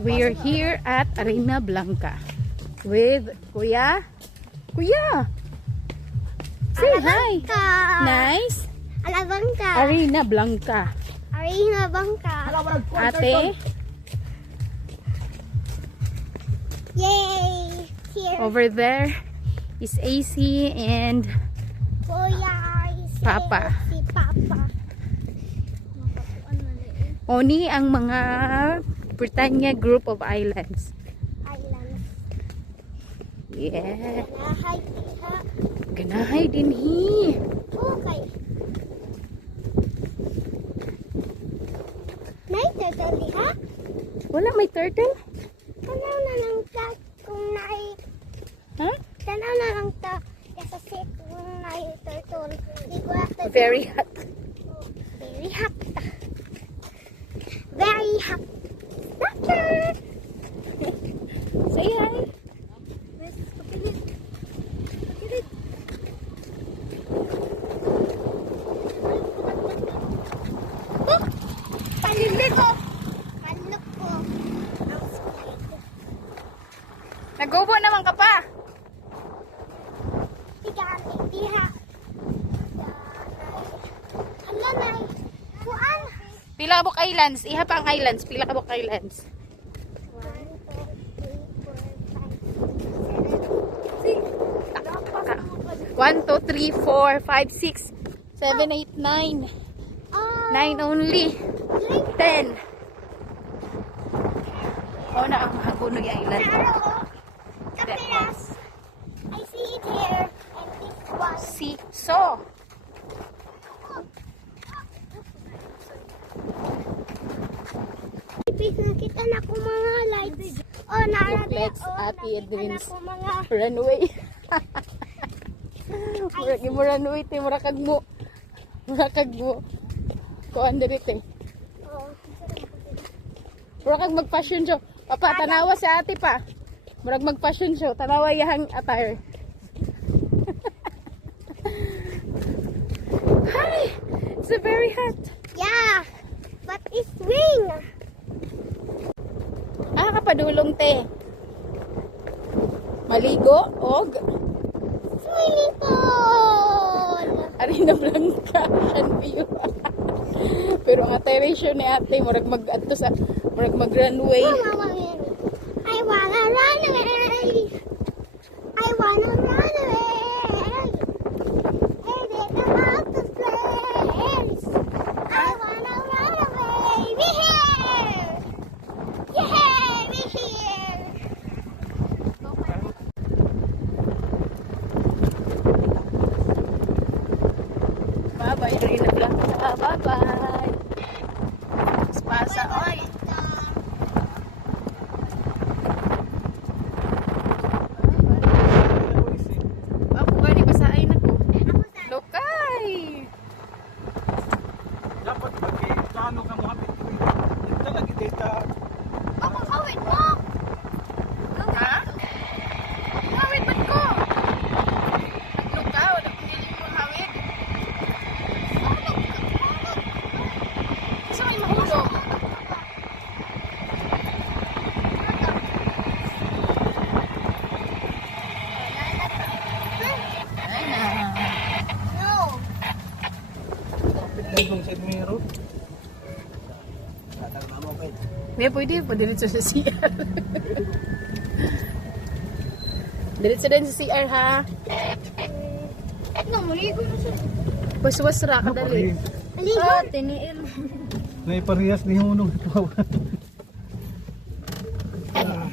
We're here at Arena Blanca with Kuya. Kuya! Say hi! Nice! Alabangka. Arena Blanca. Arena Bangka. Ate, Yay! Here. over there is AC and Kuya. Papa. Si Papa. Oni ang mga Britannia Group of Islands. Island. Yeah. Nahay diha. Ganahay din hi. Okay. Nay, turtle diha. Wala may turtle? Tanaw na lang ta kung nay. Ha? Tanaw na lang ta. Kasi sit kung nay turtle. Di ko ata. Very hot. Very hot. Very hot. Doctor! Say hi. Miss, kapilit. Kapilit. Oh! Panilip ko! Panilip ko. Nagubo naman ka pa. Tigaan, diha. Hala, nay. Kuan. Pila ka buk islands? Iha pa ang islands. Pila ka buk islands? 1, 2, 3, 4, 5, 6, 7, 8, 9. 9 only. 10. O na ang Hagonoy Island. Kapilas. I see it here. And this one. See, so. Nakita na ko mga lights. Oh, Let's Ate Edwin's runway. Murag mo runway te, murakag mo. Murakag mo. Kuan diri te. Murakag mag-fashion show. Papa, tanawa sa ate pa. Murag mag-fashion show. Tanawa yahang attire. Hi! It's very hot. Yeah, but it's wing. Ah, kapadulong te. Maligo, og Swimming pool. Arena Blanca, ocean view. Pero ang atterration ni ate, murag mag-runway. Mama, I wanna run away. I wanna run away. And it's about to place. I wanna run away. We here. Yeah, we here. Bye-bye, Arena Blanca. Bye-bye. Spasa, oy. Bago gani, basahin ako. Lokay! Dapat magkano ka mo hapit ko yun. Talaga data. Ako, awit mo. Ha? Hawid ba't ko? Lukaw, nagpili mo hawid. Gusto may mahulog. Ay na. No. Dagong sa Edmiro. Tatang na mo kay. May pwede pa diretso sa CR. Diretso din sa CR ha. No, maligo na siya. Waswas ra kadali. Maligo. Tiniil. Naiparehas ni Hunong ito.